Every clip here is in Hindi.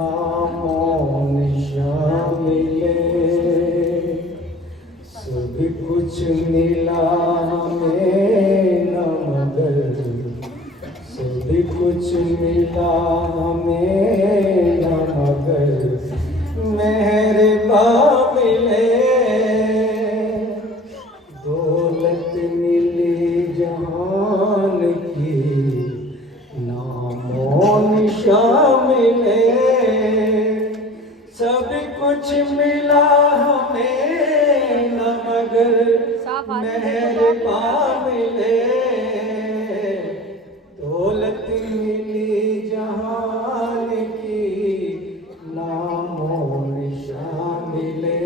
नामो निशान मिले, सब कुछ मिला हमें न मगर, सब कुछ मिला हमें न मगर मेहरबान मिले। दौलत मिली जहान की, नामो निशान मिले, सब कुछ मिला हमें न मगर मेहरबान मिले। दौलत मिली जहान की, नामो निशान मिले।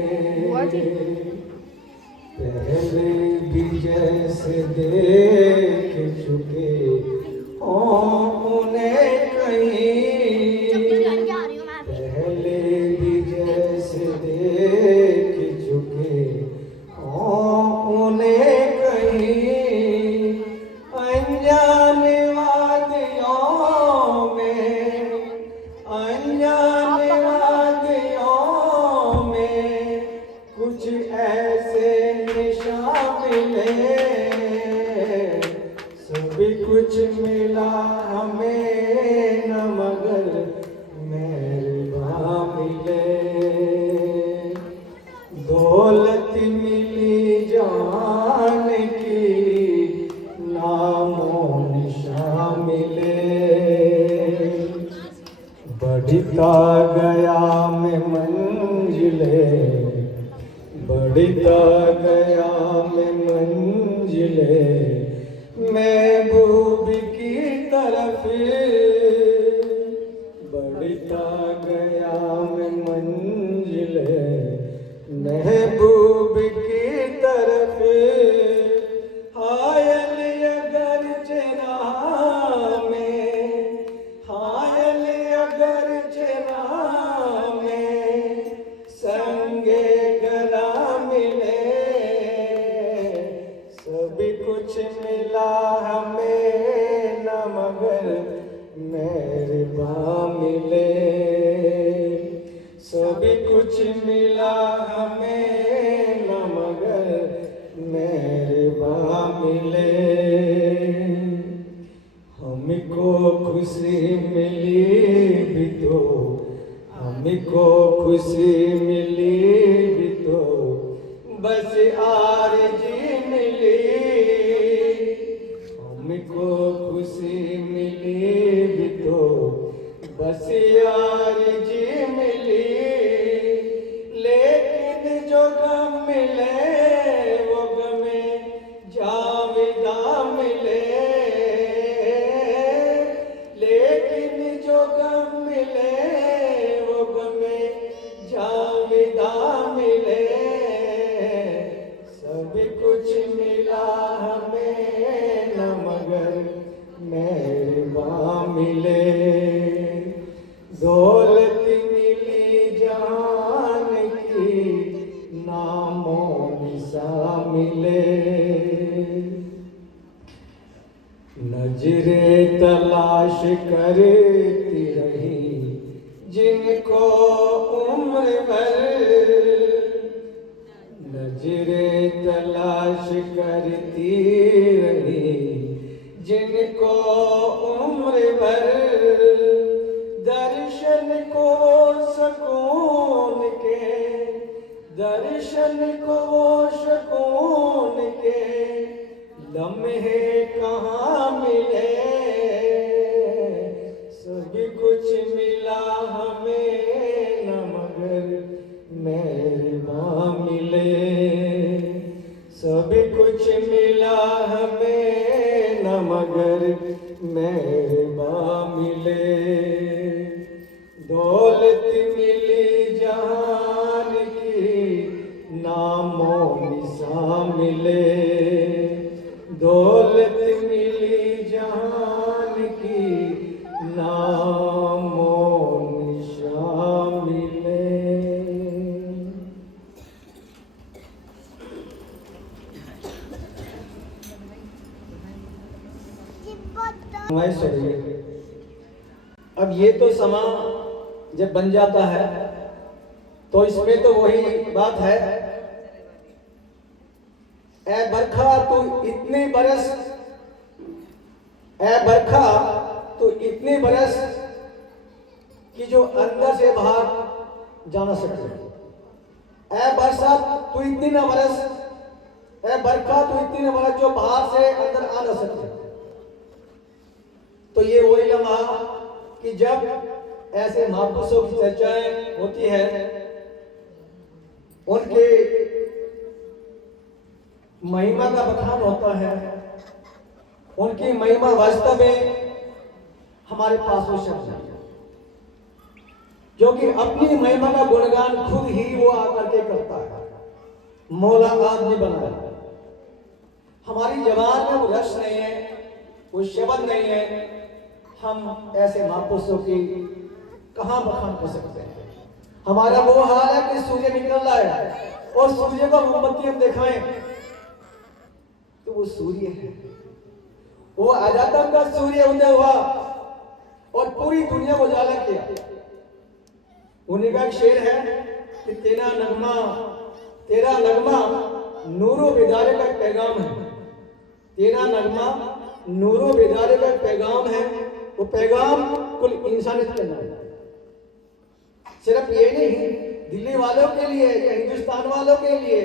पहले भी जैसे देख चुके हों उन्हें कहीं, पहले भी जैसे देख चुके हों उन्हें कहीं, अनजान वादियों में, अनजान वादियों में कुछ ऐसे निशान मिले, सभी कुछ मिला हमें न मगर मेहरबान मिले। दौलत मिली जान की, नामो निशान मिले। बढ़ता गया मैं मंजिले, बढ़ता गया मैं मंजिले, महबूब की तरफ, बढ़ता गया मैं मंजिले, महबूब की तरफ। हायल अगर चेहरा में, हायल अगर चेहरा में संगे गला मिले, सभी कुछ मिला हमें न मगर मेहरबान मिले। सभी कुछ मिला हमें न मगर मेहरबान मिले। हमको खुशी मिली भी तो, हमको खुशी मिली भी तो बस आरज़ी मिली। हमको खुशी मिली भी तो बस आरज़ी मिली, लेकिन जो गम मिले वो गमे जाविदा मिले, लेकिन जो गम मिले वो गमे जाविदा मिले। सब कुछ मिला हमें न मगर मेहरबान मिले। दौलत मिली जान की, नामो निशान मिले। नजरे तलाश करती रही जिनको उम्र भर, नजरे तलाश करती रही जिनको उम्र भर, दर्शन को सुकून के, दर्शन को सुकून के लम्हे कहाँ मिले। सब कुछ मिला हमें न मगर मेहरबान मिले। सब कुछ मिला हमें न मगर मेहरबान मिले। दौलत मिली जान की, नामो निशान मिले। दौलत मिली जान की, नामो निशान मिले। अब ये तो समा जब बन जाता है तो इसमें तो वही बात है, ए बरखा तू इतने बरस, ए बरखा तू इतने बरस कि जो अंदर से बाहर जाना सके, ए बरसात तू इतनी न बरस, ए बरखा तू इतनी न बरस जो बाहर से अंदर आ ना सके। तो ये वही लम्हा कि जब ऐसे महापुरुषों की चर्चाएं होती है, उनके महिमा का बखान होता है, उनकी महिमा वास्तव में हमारे पास हो शब्द है, क्योंकि अपनी महिमा का गुणगान खुद ही वो आकर के करता है। मौला आदमी बनाया, हमारी जबान में वो रस नहीं है, वो शब्द नहीं है, हम ऐसे महापुरुषों की कहां बखान कर सकते हैं। हमारा वो हाल है कि सूर्य निकल रहा है और सूर्य को मोमबत्ती हम दिखाएं तो वो सूर्य है, वो आजादम का सूर्य उदय हुआ और पूरी दुनिया को उजाला किया। उन्हीं का एक शेर है कि तेरा नगमा नूरो बेदारे का पैगाम है, तेरा नगमा नूरो बेदारे का पैगाम है। वो पैगाम कुल इंसानियत के नाम है, सिर्फ ये नहीं दिल्ली वालों के लिए या हिंदुस्तान वालों के लिए,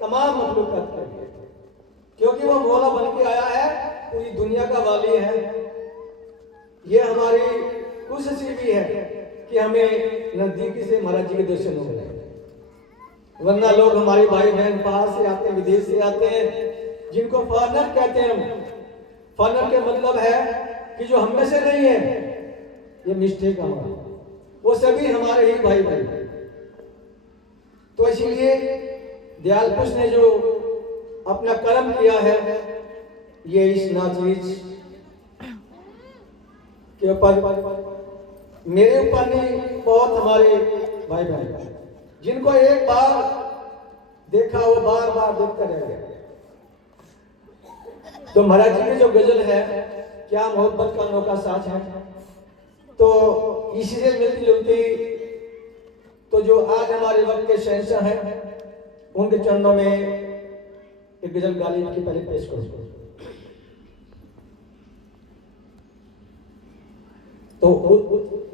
तमाम मखलूकात के लिए, क्योंकि वो मौला बन के आया है, पूरी दुनिया का वाली है। ये हमारी कोशिश भी है कि हमें नजदीकी से महाराज जी के दर्शन हो गए, वरना लोग हमारे भाई बहन बाहर से आते हैं, विदेश से आते हैं, जिनको फॉरनर कहते हैं हम। फॉरनर के मतलब है कि जो हम में से नहीं है, ये मिस्टेक हमारा, वो सभी हमारे ही भाई भाई। तो इसीलिए दयाल पुरुष ने जो अपना कर्म किया है, ये इस नाचीज के ऊपर, मेरे ऊपर नहीं, बहुत हमारे भाई बहन जिनको एक बार देखा वो बार बार देखते रह गए। तो महाराज जी की जो गजल है, क्या मोहब्बत का अनोखा साथ है, तो इसी से मिलती जुलती, तो जो आज हमारे वक्त के शहंशाह हैं, उनके चरणों में एक गजल गालिब की पहले पेश करूं। तो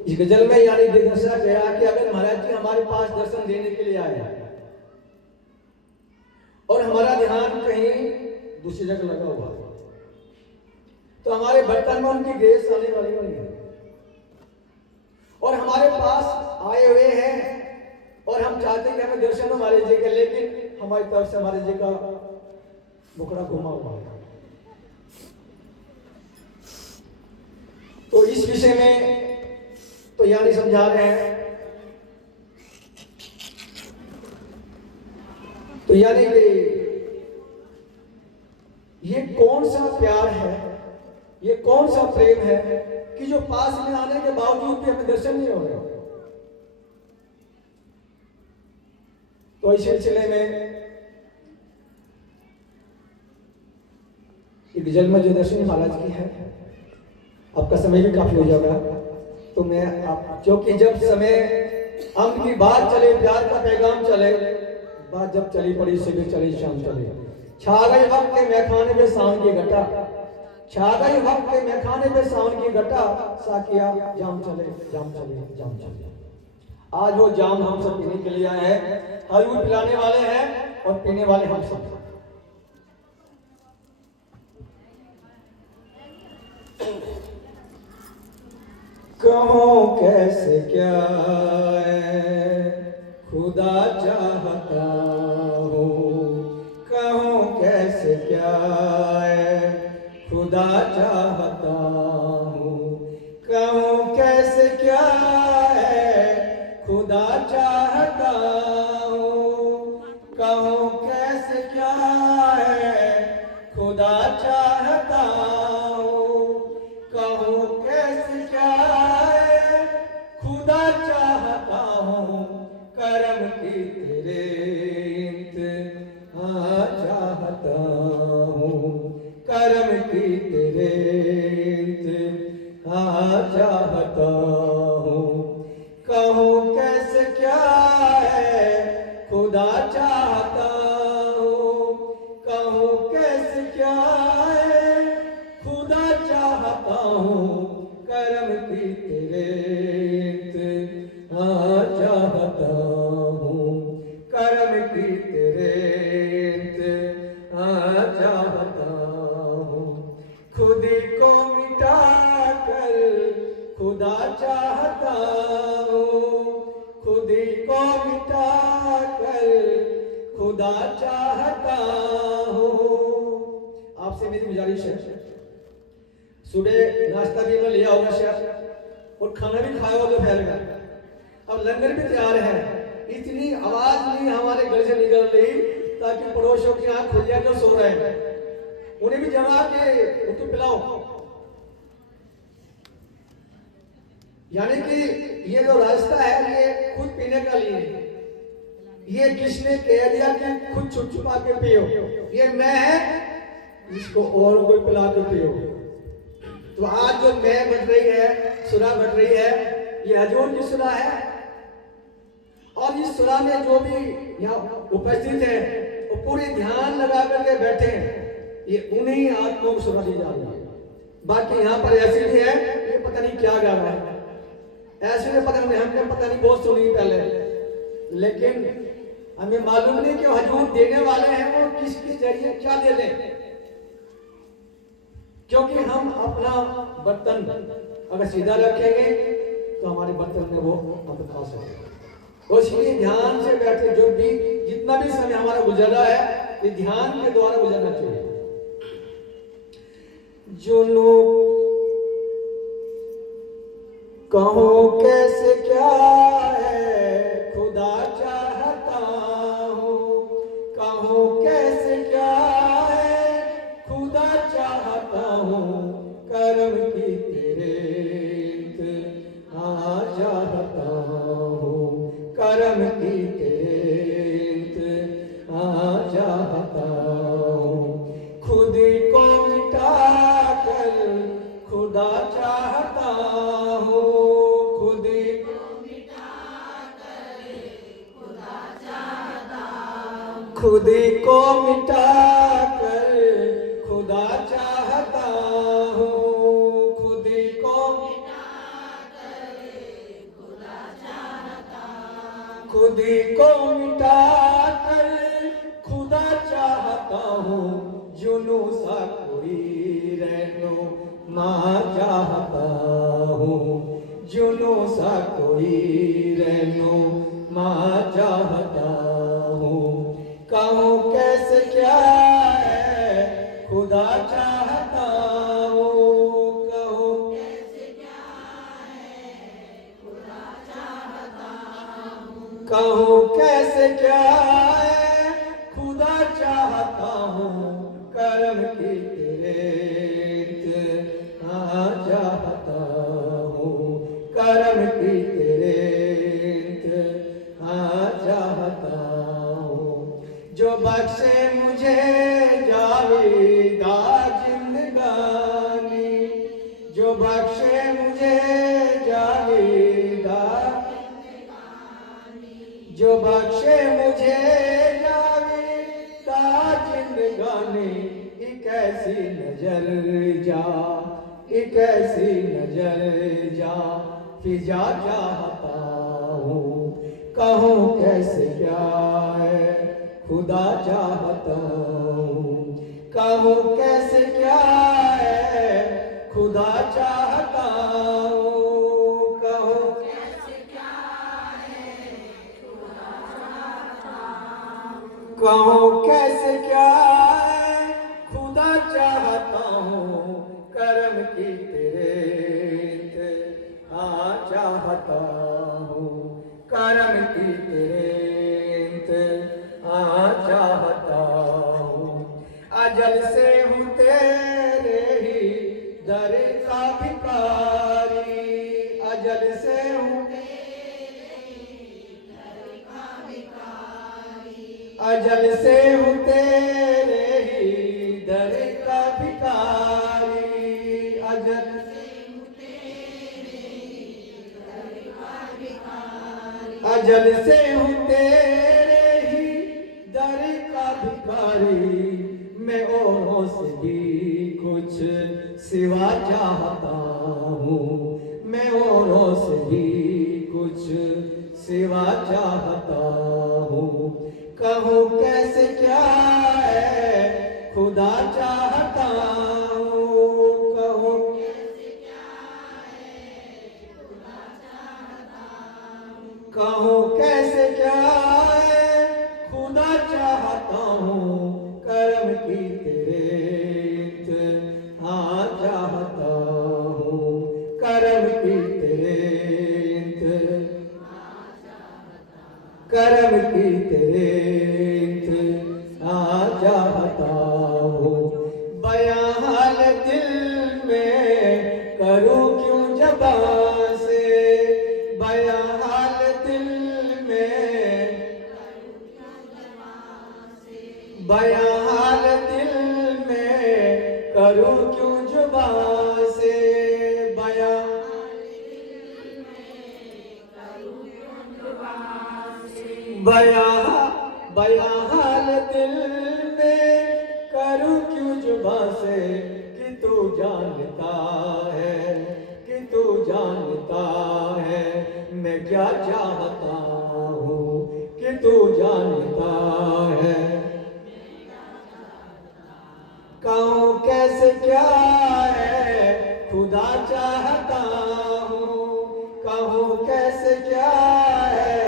इस गजल में यानी दर्शा गया कि अगर महाराज जी हमारे पास दर्शन देने के लिए आए और हमारा ध्यान कहीं दूसरी जगह लगा हुआ है, तो हमारे बर्तन में उनकी ग्रेस आने वाली नहीं है। और हमारे पास आए हुए हैं और हम चाहते हैं कि हमें दर्शन हमारे जी के, लेकिन हमारी तरफ से हमारे जी का बुकड़ा घुमा हुआ है। तो इस विषय में तो यानी समझा रहे हैं, तो यानी कि ये कौन सा प्यार है, ये कौन सा प्रेम है कि जो पास में आने के बावजूद भी हमें दर्शन नहीं हो रहे। तो इस सिलसिले में गजल में जो दर्शन महाराज की है, आपका समय भी काफी हो जाएगा, तो मैं आप, जो कि जब समय अंत की बात चले, प्यार का पैगाम चले, बात जब चली पड़ी, सुबह चली शाम चली, छा गई वक्त के मैखाने पे सावन की घटा, छा गई वक्त के मैखाने पे सावन की घटा, साकिया जाम चले जाम चले जाम चले। आज वो जाम हम सब पीने के लिए आए हैं, हजूर पिलाने वाले हैं और पीने वाले हम सब। कहूं कैसे क्या है खुदा चाहता हूँ, कहूं कैसे क्या है खुदा चाहता हूँ, कहूं कैसे क्या है खुदा चाहता हूँ, कहूं कैसे क्या है खुदा चाहता हूँ, कहूं कैसे क्या है खुदा चाहता हूँ, करम की तेरे इंतहा चाहता हूँ, करम की तेरे इंतहा चाहता हूँ, कहूँ कैसे क्या है खुदा चाहता हूँ, कहूँ कैसे क्या है खुदा चाहता हूँ, करम की तेरे चाहता हूँ, करम की तेरे चाहता हूँ। खुद को मिटा कर खुदा चाहता हूँ, खुद को मिटा कर खुदा चाहता हूँ। आपसे मेरी गुजारिश है, सुबह नाश्ता भी मैं लिया होगा शायद और खाना भी खाया होगा दोपहर का, अब लंगर भी तैयार है। इतनी आवाज नहीं हमारे घर से निकल रही ताकि पड़ोसियों की आंख खुल जाए जो सो रहे हैं, उन्हें भी जमा के उनको पिलाओ। यानी कि ये जो रास्ता है ये खुद पीने का लिए, ये किसने कह दिया कि खुद छुप छुपा के पियो, ये मैं है, इसको और कोई पिला के पियो। तो आज जो मैं बढ़ रही है, सुरा बढ़ रही है, ये हजूर की सुरा है। और इस सुरा में जो भी यहाँ उपस्थित है वो पूरी ध्यान लगा करके बैठे हैं, ये उन्हीं आत्माओं को सुना दी जा रही है। बाकी यहाँ पर ऐसे भी है, ये पता नहीं क्या गा रहा है, ऐसे में पता नहीं, हमने पता नहीं बहुत सुनी पहले, लेकिन हमें मालूम नहीं कि हजूर देने वाले हैं वो किसके जरिए क्या दे दें, क्योंकि हम अपना बर्तन अगर सीधा रखेंगे तो हमारे बर्तन में वो हम खा सकते। इसलिए ध्यान से बैठे, जो भी जितना भी समय हमारा गुजर रहा है ये ध्यान के द्वारा गुजरना चाहिए। जो लोग कहो कैसे क्या है खुदा चाहता हूँ, कहो कैसे क्या है खुदा चाहता हूँ, करम की तेरे चाहता हूँ, करम की तेरे चाहता हूँ। खुद को मिटा कर खुदा चाहता हूँ, खुद को मिटा कर खुदा चाहता हूँ, खुद को मिटा कर खुदा चाहता हूँ, खुद को खुद को मिटा कर खुदा चाहता हूँ, जुनू सा कोई रहनो माँ चाहता हूँ, जुनू सा कोई रहनो माँ चाहता हूँ। कहूँ कैसे क्या है खुदा चाहता हूँ, कहूँ कैसे क्या है खुदा चाहता हूँ, कहूँ कैसे क्या है खुदा चाहता हूँ, करम की तेरे चाहता हूँ, करम की तेरे चाहता हूँ। जो बख्शे मुझे जावेदा जिंदगानी, जो बख्शे मुझे जावेदा, जो बख्शे मुझे जावेदा जिंदगानी, एक ऐसी नजर जा, एक ऐसी नजर जा फिजा चाहता हूँ। कहूँ कैसे क्या है खुदा चाहता हूँ, कहूँ कैसे क्या है खुदा चाहता हूँ, कहूँ कैसे क्या है खुदा चाहता हूँ, कहूँ कैसे क्या है खुदा चाहता हूँ, करम की तेरे चाहता हूँ, करम की तेरे चाहता हूँ। अजल से हूँ तेरे ही दर का भिखारी, अजल से हूँ तेरे ही दर का भिखारी, अजल से हूँ तेरे ही दर का भिखारी, अजल से हूँ तेरे ही दर का भिखारी। अजल से हूँ तेरे ही दर का भिखारी, मैं औरों से भी कुछ सिवा चाहता हूँ, मैं औरों से भी कुछ सिवा चाहता हूँ। कहूँ कैसे क्या है खुदा चाहता हूँ, कहूँ कहूँ कैसे क्या है खुदा चाहता हूँ, करम की तेरे हाँ चाहता हूँ, करम की तेरे करम की तेरे हाँ चाहता हूँ। बयां हाल दिल में करूँ क्यों ज़बान से, बयां हाल दिल में, बयां हाल दिल में करूँ क्यों ज़ुबान से, बयां बयां बयां हाल दिल में करूँ क्यों जुबां से, कि तू जानता है, कि तू जानता है मैं क्या चाहता हूँ, कि तू जानता है। कहूँ कैसे क्या है खुदा चाहता हूँ, कहूँ कैसे क्या है,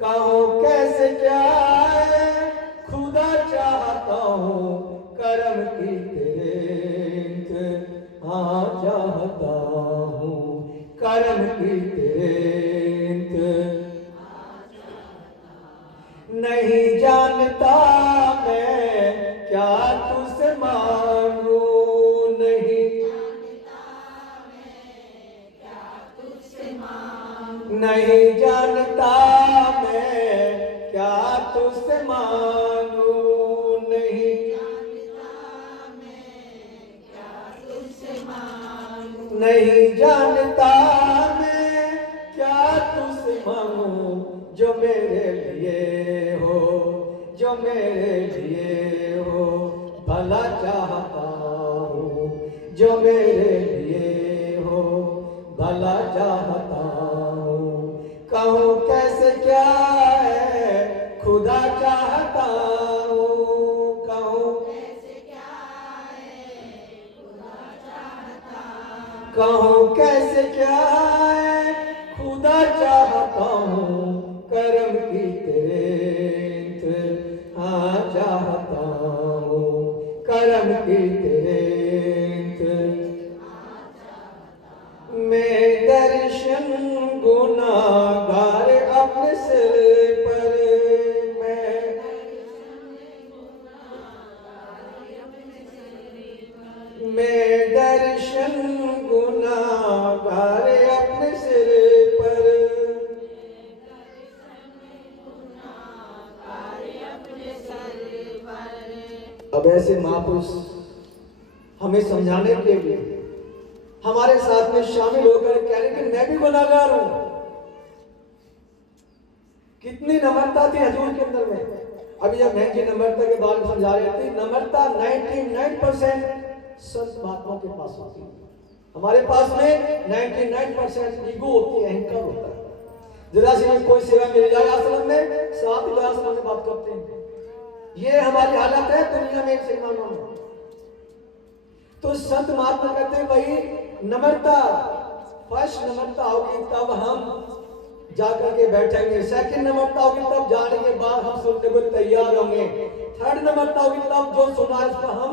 कहूँ कैसे क्या है खुदा चाहता हूँ, करम की तेरे हाँ चाहता हूँ, करम की तेरे नहीं जानता मैं क्या तुझसे मांगू, नहीं जानता मैं क्या तुझसे मांगू, नहीं नहीं जानता मैं क्या तुझसे मांगू, जो मेरे लिए हो, जो मेरे लिए हो भला चाहता हूँ, जो मेरे लिए हो भला चाहता हूँ। कहूँ कैसे क्या है खुदा चाहता हूँ, कहूँ कहूँ कैसे क्या है खुदा चाहता हूँ, करम की तेरे हाँ चाहता हूँ, करम की तेरे मैं दर्शन गुनाहगार अपने सिर पर, मैं दर्शन गुनाहगार अपने सिर पर, अब ऐसे महापुरुष हमें समझाने के लिए हमारे साथ में शामिल होकर कह रहे कि मैं भी गुनाहगार हूं। कितनी नम्रता थी हजूर के अंदर में। अभी जब बहन जी नम्रता के बारे में समझा रही थी, नम्रता 99% संत महात्माओं के पास होती है, हमारे पास में 99% ईगो होती है, अहंकार होता है। जरा सी कोई सेवा मिल जाए आश्रम में, साथ ही आश्रम से बात करते हैं। ये हमारी हालत है दुनिया में मुसलमानों में। तो संत महात्मा कहते हैं भाई नम्रता, फर्स्ट नम्रता होगी तब हम जाकर के बैठेंगे, सेकंड नम्रता होगी तब जाने के बाद हम सुनने को तैयार होंगे, थर्ड नम्रता होगी तब जो सुना है उसको हम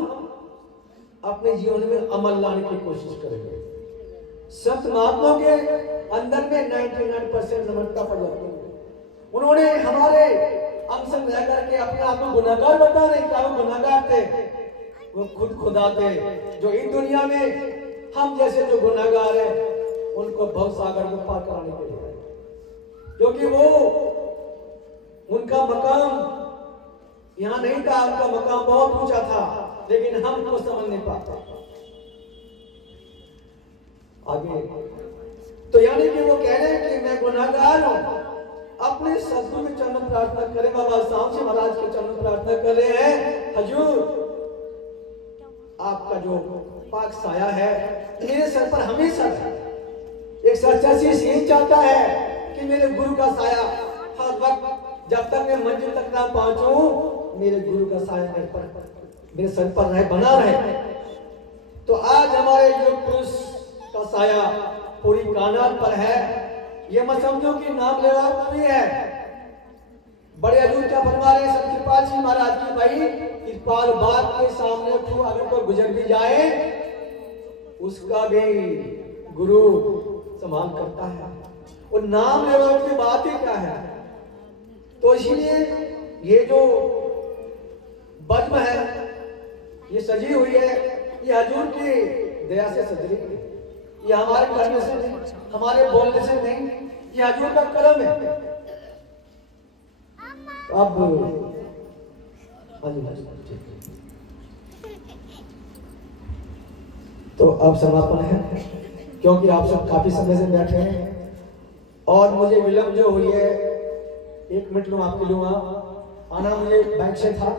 अपने जीवन में अमल लाने की कोशिश करेंगे। संत महात्मा के अंदर में 99% नम्रता पड़ जाती है। उन्होंने हमारे अंग संग रह करके अपने आप को गुनाहगार बता रहे, क्या वो गुनाहगार थे? वो खुद खुदा थे, जो इस दुनिया में हम जैसे जो गुनाहगार हैं उनको भव सागर को पार कराने के लिए, क्योंकि वो उनका मकाम यहाँ नहीं था, उनका मकाम बहुत ऊंचा था, लेकिन हम उसको समझ नहीं पाते। आगे तो यानी कि वो कह रहे हैं कि मैं गुनाहगार हूं, अपने सदगुरु के चरण प्रार्थना करें, बाबा साहब जी महाराज के चरण प्रार्थना कर रहे हैं, हजूर आपका जो पाक साया है मेरे सर पर हमेशा है। एक सच्चा शिष्य यही चाहता है कि मेरे गुरु का साया हर वक्त, जब तक मैं मंजिल तक ना पहुंचूं, मेरे गुरु का साया मेरे सर पर रहे, बना रहे। तो आज हमारे योग पुरुष का साया पूरी कायनात पर है। ये मत समझो कि नाम लेवा पूरी है। बड़े हजूर क्या फरमा रहे हैं संत कृपाल जी महाराज की, भाई कृपाल बात के सामने तू अगर कोई गुजर भी जाए उसका भी गुरु सम्मान करता है। और नाम लेवा की बात ही क्या है। तो इसीलिए ये जो बज्म है ये सजी हुई है, ये हजूर की दया से सज रही है। ये हमारे करने से नहीं, हमारे बोलने से नहीं, ये हजूर का कलम है। अब तो अब समापन है, क्योंकि आप सब काफी समय से बैठे हैं और मुझे विलंब जो हुई है, 1 मिनट लूँ आपके लूँगा, आना मुझे बैंक से था।